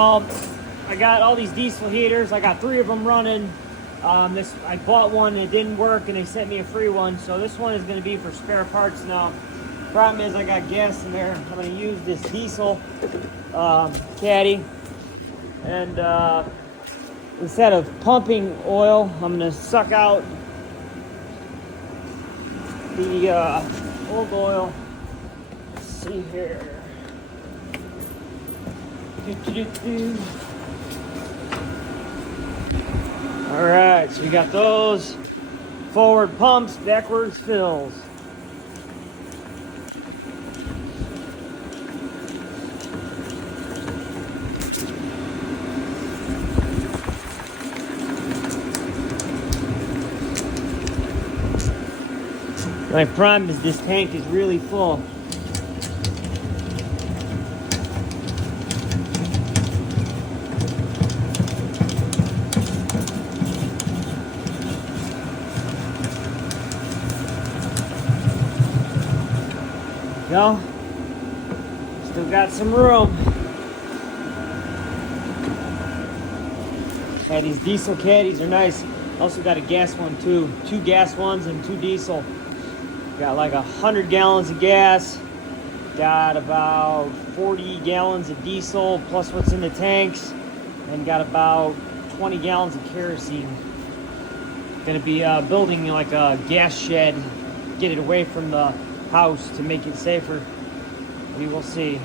I got all these diesel heaters. I got 3 of them running. I bought one and it didn't work, and they sent me a free one. So this one is going to be for spare parts now. Problem is I got gas in there. I'm going to use this diesel caddy, and instead of pumping oil, I'm going to suck out the old oil. Let's see here. All right, so we got those forward pumps, backwards fills. My problem is this tank is really full. Go. Still got some room. Yeah, these diesel caddies are nice. Also got a gas one too. 2 gas ones and 2 diesel. Got like 100 gallons of gas. Got about 40 gallons of diesel plus what's in the tanks, and got about 20 gallons of kerosene. Gonna be building like a gas shed, get it away from the house to make it safer. We will see.